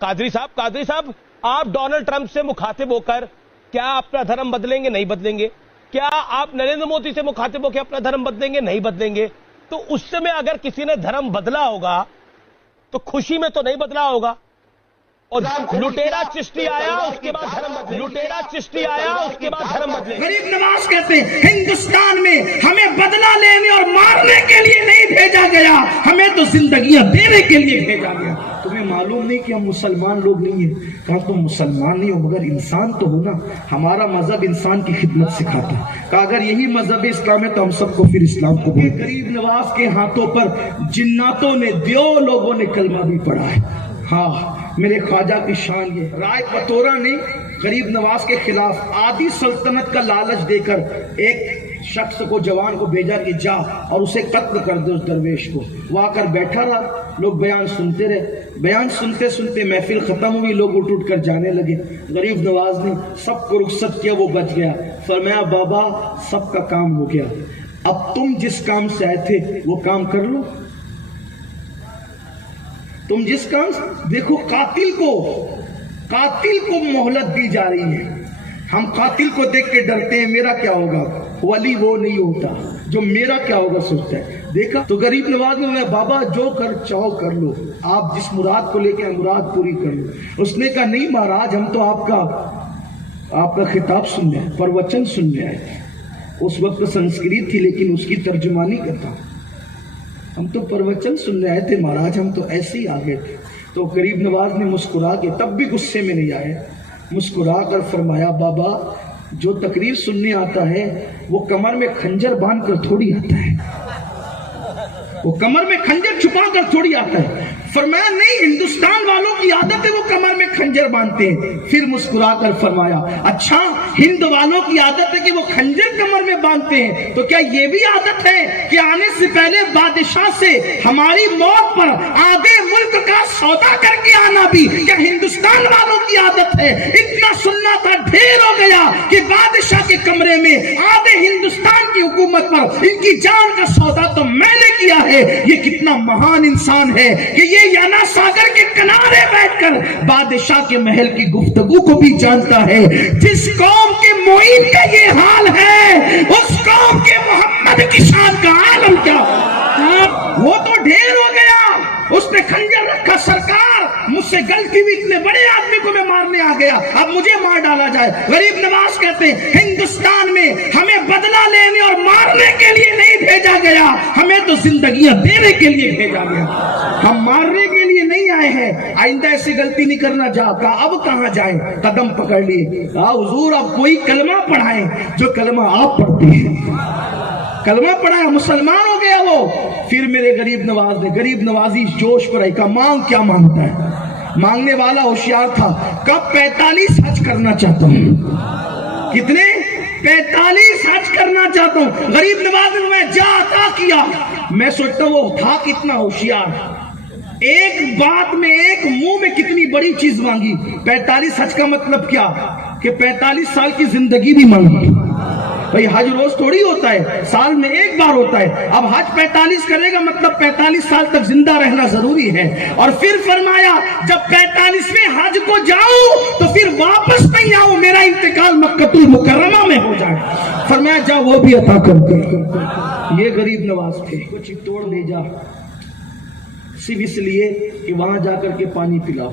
قادری صاحب آپ Donald Trump سے مخاطب ہو کر کیا اپنا دھرم بدلیں گے؟ نہیں بدلیں گے. کیا آپ نریندر مودی سے مخاطب ہو کے اپنا دھرم بدلیں گے؟ نہیں بدلیں گے. تو اس سمے اگر کسی نے دھرم بدلا ہوگا تو خوشی میں تو نہیں بدلا ہوگا. اور لٹیرا چشتی آیا اس کے بعد دھرم بدلے. لٹیرا چشتی آیا اس کے بعد دھرم بدلے. غریب نواز کہتے ہیں ہندوستان میں ہمیں بدلہ لینے اور مارنے کے لیے نہیں بھیجا گیا, ہمیں تو زندگیاں دینے کے لیے بھیجا گیا. تمہیں معلوم نہیں کہ ہم مسلمان لوگ نہیں ہیں؟ کہا تم مسلمان نہیں ہو مگر انسان تو ہو نا. ہمارا مذہب انسان کی خدمت سکھاتا ہے. کہا اگر یہی مذہب اسلام ہے تو ہم سب کو پھر اسلام کو بولیں. غریب نواز کے ہاتھوں پر جناتوں نے, دیو لوگوں نے کلمہ بھی پڑھا ہے. ہاں میرے خواجہ کی شان یہ. رائے پتورا نے غریب نواز کے خلاف آدھی سلطنت کا لالچ دے کر ایک شخص کو, جوان کو بھیجا کہ جا اور اسے قتل کر دے اس درویش کو. وہ آ کر بیٹھا رہا, لوگ بیان سنتے رہے. بیان سنتے سنتے محفل ختم ہوئی, لوگ اٹھ اٹھ کر جانے لگے. غریب نواز نے سب کو رخصت کیا, وہ بچ گیا. فرمایا بابا سب کا کام ہو گیا, اب تم جس کام سے آئے تھے وہ کام کر لو. تم جس کام, دیکھو قاتل کو مہلت دی جا رہی ہے. ہم قاتل کو دیکھ کے ڈرتے ہیں میرا کیا ہوگا, ولی وہ نہیں ہوتا جو میرا کیا ہوگا سوچتا ہے. دیکھا تو غریب نواز نے بابا جو کر چاہو کر لو, آپ جس مراد کو لے کے مراد پوری کر لو. اس نے کہا نہیں مہاراج ہم تو آپ کا خطاب سننے, پروچن سننے آئے تھے. اس وقت سنسکرت تھی لیکن اس کی ترجمانی کرتا ہوں. ہم تو پروچن سننے آئے تھے مہاراج, ہم تو ایسے ہی آ گئے تھے. تو غریب نواز نے مسکرا کے, تب بھی غصے میں نہیں آئے, مسکرا کر فرمایا بابا جو تقریر سننے آتا ہے وہ کمر میں خنجر باندھ کر تھوڑی آتا ہے, وہ کمر میں خنجر چھپا کر تھوڑی آتا ہے. فرمایا نہیں, ہندوستان والوں کی عادت ہے وہ کمر میں خنجر باندھتے ہیں. پھر مسکرا کر فرمایا اچھا ہند والوں کی عادت ہے کہ وہ خنجر کمر میں باندھتے ہیں, تو کیا یہ بھی عادت ہے کہ آنے سے پہلے بادشاہ سے ہماری موت پر آدھے ملک کا سودا کر کے آنا بھی کیا ہندوستان والوں کی عادت ہے؟ اتنا سننا تھا, ڈھیر ہو گیا کہ بادشاہ کے کمرے میں آدھے ہندوستان کی حکومت پر ان کی جان کا سودا تو میں نے کیا ہے. یہ کتنا مہان انسان ہے کہ یہ یانا ساگر کے کنارے بیٹھ کر بادشاہ کے محل کی گفتگو کو بھی جانتا ہے. جس قوم کے معین کا یہ حال ہے اس قوم کے محمد کی شان کا عالم کیا. وہ تو ڈھیر ہو گیا, اس نے خنجر رکھا, سرکار مجھ سے غلطی ہوئی, اتنے بڑے آدمی کو میں مارنے آ گیا, اب مجھے مار ڈالا جائے. غریب نواز کہتے ہیں ہندوستان میں ہمیں بدلہ لینے اور مارنے کے لیے نہیں بھیجا گیا, ہمیں تو زندگیاں دینے کے لیے بھیجا گیا. ہم مارنے کے لیے نہیں آئے ہیں, آئندہ ایسی غلطی نہیں کرنا. جا کہا اب کہاں جائیں, قدم پکڑ لیے. کہا حضور اب کوئی کلمہ پڑھائیں جو کلمہ آپ پڑھتے ہیں. کلمہ پڑھایا, مسلمان ہو گیا وہ. پھر میرے غریب نوازی جوش پر آئی, کہا مانگ کیا مانگتا ہے. مانگنے والا ہوشیار تھا, کب 45 حج کرنا چاہتا ہوں. کتنے؟ 45 حج کرنا چاہتا ہوں. غریب نواز نے میں جا عطا کیا. میں سوچتا ہوں وہ تھا کتنا ہوشیار, ایک بات میں ایک منہ میں کتنی بڑی چیز مانگی. 45 حج کا مطلب کیا کہ 45 سال کی زندگی بھی مانگی. بھئی حج روز تھوڑی ہوتا ہے, سال میں ایک بار ہوتا ہے. اب حج 45 کرے گا مطلب 45 سال تک زندہ رہنا ضروری ہے. اور پھر فرمایا جب 45ویں حج کو جاؤں تو پھر واپس نہیں آؤں, میرا انتقال مکہ المکرمہ میں ہو جائے. فرمایا جا وہ بھی عطا کر. یہ غریب نواز تھے. کچھ توڑ لے جا صرف اس لیے کہ وہاں جا کر کے پانی پلاؤ.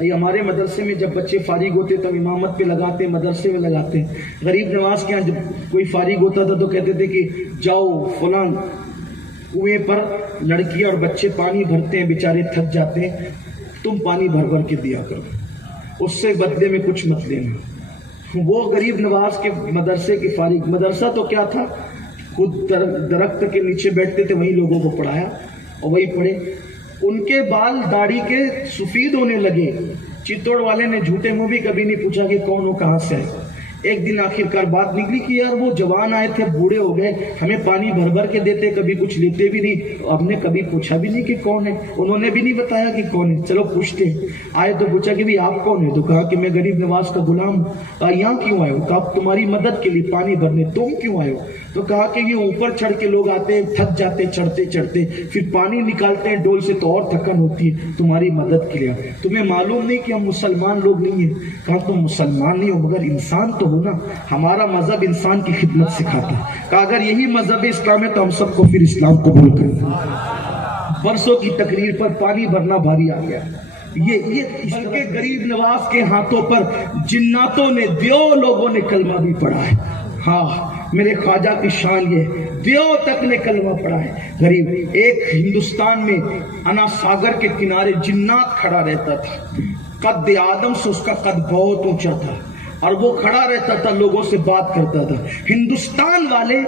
ہمارے مدرسے میں جب بچے فارغ ہوتے تو امامت پہ لگاتے, مدرسے میں لگاتے. غریب نواز کے یہاں جب کوئی فارغ ہوتا تھا تو کہتے تھے کہ جاؤ فلان کنویں پر لڑکیاں اور بچے پانی بھرتے ہیں, بیچارے تھک جاتے ہیں, تم پانی بھر بھر کے دیا کرو, اس سے بدلے میں کچھ مت لینا. وہ غریب نواز کے مدرسے کے فارغ, مدرسہ تو کیا تھا, خود درخت کے نیچے بیٹھتے تھے, وہی لوگوں کو پڑھایا اور وہی پڑھے. ان کے بال داڑھی کے سفید ہونے لگے. چتوڑ والے نے جھوٹے منہ بھی کبھی نہیں پوچھا کہ کون ہو کہاں سے. ایک دن آخر بات نکلی کہ یار وہ جوان آئے تھے, بوڑھے ہو گئے, ہمیں پانی بھر بھر کے دیتے, کبھی کچھ لیتے بھی نہیں, ہم نے کبھی پوچھا بھی نہیں کہ کون ہے. انہوں نے بھی نہیں بتایا کہ کون ہے, چلو پوچھتے. آئے تو پوچھا کہ آپ کون ہے, تو کہا کہ میں غریب نواز کا غلام ہوں. کہا یہاں کیوں آئے ہو؟ کہا تمہاری مدد کے لیے پانی بھرنے. تم کیوں آئے ہو؟ تو کہا کہ یہ اوپر چڑھ کے لوگ آتے ہیں، تھک جاتے چڑھتے چڑھتے، پھر پانی نکالتے ہیں ڈول سے تو اور تھکن ہوتی ہے، تمہاری مدد کے لیے۔ تمہیں معلوم نہیں کہ ہم مسلمان لوگ نہیں ہیں؟ کہا تم مسلمان نہیں ہو مگر انسان تو ہو نا، ہمارا مذہب انسان کی خدمت سکھاتا ہے۔ کہا اگر یہی مذہب اسلام ہے تو ہم سب کو پھر اسلام قبول کریں۔ برسوں کی تقریر پر پانی بھرنا بھاری آ گیا۔ یہ بلکہ غریب نواز کے ہاتھوں پر جناتوں نے، دیو لوگوں نے کلمہ بھی پڑھا ہے۔ ہاں میرے خواجہ کی شان یہ، دیو تک نے کلمہ پڑھا ہے۔ غریب ایک ہندوستان میں انا ساگر کے کنارے جنات کھڑا رہتا تھا، قد آدم سے اس کا قد بہت اونچا تھا، اور وہ کھڑا رہتا تھا، لوگوں سے بات کرتا تھا۔ ہندوستان والے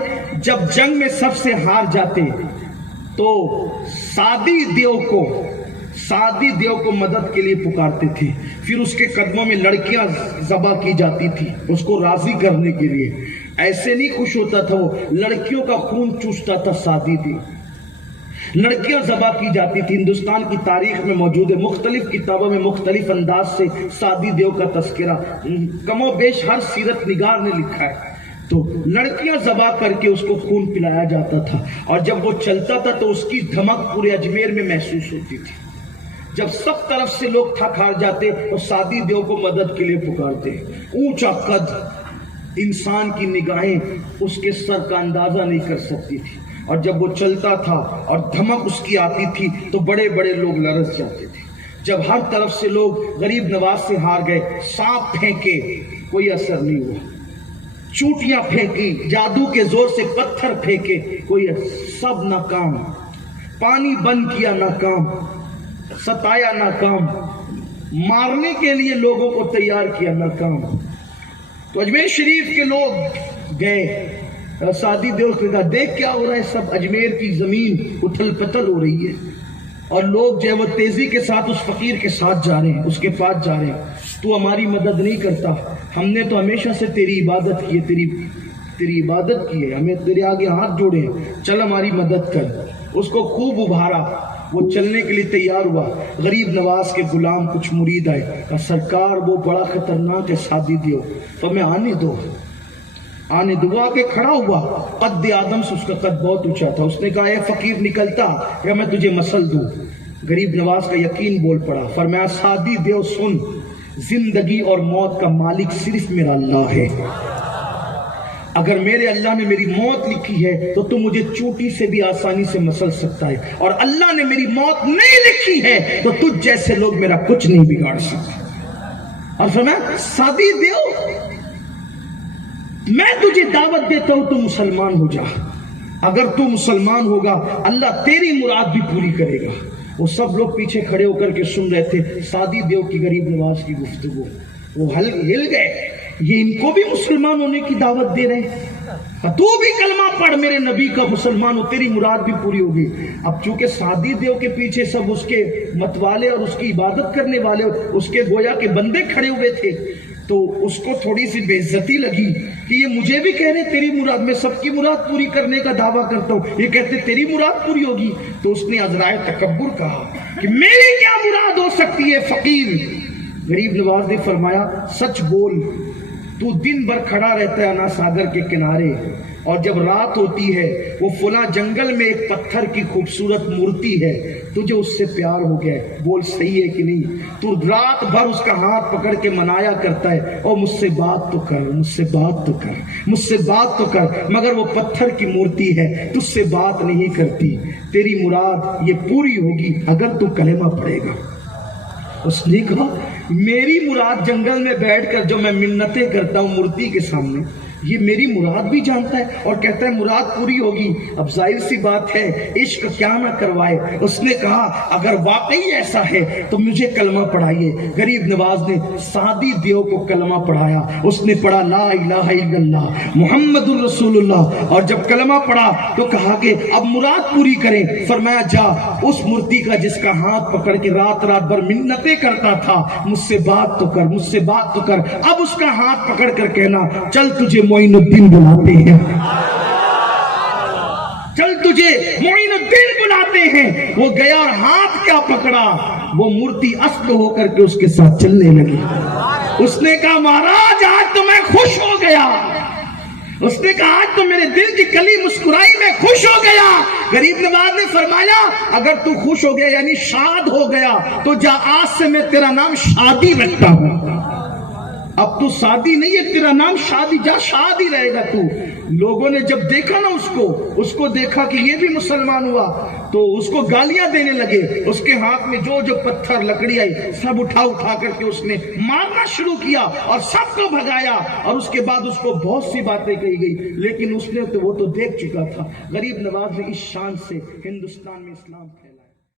جب جنگ میں سب سے ہار جاتے تو سادی دیو کو مدد کے لیے پکارتے تھے، پھر اس کے قدموں میں لڑکیاں ذبح کی جاتی تھی اس کو راضی کرنے کے لیے۔ ایسے نہیں خوش ہوتا تھا وہ، لڑکیوں کا خون چوستا تھا سادی دیو، لڑکیاں ذبح کی جاتی تھی۔ ہندوستان کی تاریخ میں موجود ہے، مختلف کتابوں میں مختلف انداز سے سادی دیو کا تذکرہ کم و بیش ہر سیرت نگار نے لکھا ہے۔ تو لڑکیاں ذبح کر کے اس کو خون پلایا جاتا تھا، اور جب وہ چلتا تھا تو اس کی دھمک پورے اجمیر میں محسوس ہوتی تھی۔ جب سب طرف سے لوگ تھک ہار جاتے تو سادی دیو کو مدد کے لیے پکارتے۔ اونچا قد، انسان کی نگاہیں اس کے سر کا اندازہ نہیں کر سکتی تھی، اور جب وہ چلتا تھا اور دھمک اس کی آتی تھی تو بڑے بڑے لوگ لرز جاتے تھے۔ جب ہر طرف سے لوگ غریب نواز سے ہار گئے، سانپ پھینکے کوئی اثر نہیں ہوا، چوٹیاں پھینکی، جادو کے زور سے پتھر پھینکے کوئی سب ناکام، پانی بند کیا ناکام، ستایا ناکام، مارنے کے لیے لوگوں کو تیار کیا ناکام۔ تو اجمیر شریف کے لوگ گئے، سادی دیو نے کہا دیکھ کیا ہو رہا ہے، سب اجمیر کی زمین اتھل پتھل ہو رہی ہے، اور لوگ جو ہے وہ تیزی کے ساتھ اس فقیر کے ساتھ جا رہے ہیں، اس کے پاس جا رہے ہیں، تو ہماری مدد نہیں کرتا، ہم نے تو ہمیشہ سے تیری عبادت کی ہے، تیری عبادت کی ہے، ہمیں تیرے آگے ہاتھ جوڑے ہیں، چل ہماری مدد کر۔ اس کو خوب ابھارا، وہ چلنے کے لیے تیار ہوا۔ غریب نواز کے غلام کچھ مرید آئے، کہا سرکار وہ بڑا خطرناک ہے سادی دیو، تو میں آنے دو کے کھڑا ہوا۔ قد آدم سے اس کا قد بہت اونچا تھا۔ اس نے کہا اے فقیر نکلتا یا میں تجھے مسل دوں۔ غریب نواز کا یقین بول پڑا، فرمایا سادی دیو سن، زندگی اور موت کا مالک صرف میرا اللہ ہے، اگر میرے اللہ نے میری موت لکھی ہے تو مجھے چوٹی سے بھی آسانی سے مسل سکتا ہے، اور اللہ نے میری موت نہیں لکھی ہے تو تجھ جیسے لوگ میرا کچھ نہیں بگاڑ سکتے۔ اور فرمایا سادی دیو میں تجھے دعوت دیتا ہوں تو مسلمان ہو جا، اگر تو مسلمان ہوگا اللہ تیری مراد بھی پوری کرے گا۔ وہ سب لوگ پیچھے کھڑے ہو کر کے سن رہے تھے سادی دیو کی غریب نواز کی گفتگو، وہ ہل گئے، یہ ان کو بھی مسلمان ہونے کی دعوت دے رہے ہیں، تو بھی کلمہ پڑھ میرے نبی کا، مسلمان ہو تیری مراد بھی پوری ہوگی۔ اب چونکہ سادی دیو کے پیچھے سب اس کے متوالے اور اس کی عبادت کرنے والے اس کے گویا کے بندے کھڑے ہوئے تھے، تو اس کو تھوڑی سی بے عزتی لگی کہ یہ مجھے بھی کہہ رہے تیری مراد، میں سب کی مراد پوری کرنے کا دعویٰ کرتا ہوں، یہ کہتے تیری مراد پوری ہوگی۔ تو اس نے عذرائے تکبر کہا کہ میری کیا مراد ہو سکتی ہے فقیر؟ غریب نواز نے فرمایا سچ بول، تو دن بھر کھڑا رہتا ہے انا ساگر کے کنارے، اور جب رات ہوتی ہے وہ فلاں جنگل میں ایک پتھر کی خوبصورت مورتی ہے، تجھے اس سے پیار ہو گیا ہے، بول صحیح ہے کہ نہیں؟ تو رات بھر اس کا ہاتھ پکڑ کے منایا کرتا ہے، اور مجھ سے بات تو کر، مجھ سے بات تو کر، مجھ سے بات تو کر، مگر وہ پتھر کی مورتی ہے تجھ سے بات نہیں کرتی۔ تیری مراد یہ پوری ہوگی اگر تو کلمہ پڑھے گا۔ اس نے کہا میری مراد جنگل میں بیٹھ کر جو میں منتیں کرتا ہوں مورتی کے سامنے، یہ میری مراد بھی جانتا ہے اور کہتا ہے مراد پوری ہوگی۔ اب ظاہر سی بات ہے عشق کیا نہ کروائے۔ اس نے کہا اگر واقعی ایسا ہے تو مجھے کلمہ پڑھائیے۔ غریب نواز نے سادی دیو کو کلمہ پڑھایا، اس نے پڑھا لا الہ الا اللہ محمد الرسول اللہ، اور جب کلمہ پڑھا تو کہا کہ اب مراد پوری کریں۔ فرمایا جا اس مورتی کا جس کا ہاتھ پکڑ کے رات رات بھر منتیں کرتا تھا، مجھ سے بات تو کر، مجھ سے بات تو کر، اب اس کا ہاتھ پکڑ کر کہنا چل تجھے معین الدین بلاتے ہیں، چل تجھے معین الدین بلاتے ہیں۔ وہ گیا اور ہاتھ کیا پکڑا، وہ مورتی اسب ہو کر کے اس کے ساتھ چلنے لگی۔ اس نے کہا مہاراج آج تو میں خوش ہو گیا، اس نے کہا آج تو میرے دل کی کلی مسکرائی، میں خوش ہو گیا۔ غریب نواز نے فرمایا اگر تو خوش ہو گیا یعنی شاد ہو گیا تو جا آج سے میں تیرا نام شادی رکھتا ہوں۔ اب تو شادی نہیں ہے، تیرا نام شادی، جا شادی رہے گا تو۔ لوگوں نے جب دیکھا نا اس کو دیکھا کہ یہ بھی مسلمان ہوا تو اس کو گالیاں دینے لگے۔ اس کے ہاتھ میں جو پتھر لکڑی آئی سب اٹھا کر کے اس نے مارنا شروع کیا اور سب کو بھگایا، اور اس کے بعد اس کو بہت سی باتیں کہی گئی، لیکن اس نے وہ تو دیکھ چکا تھا۔ غریب نواز نے اس شان سے ہندوستان میں اسلام پھیلایا۔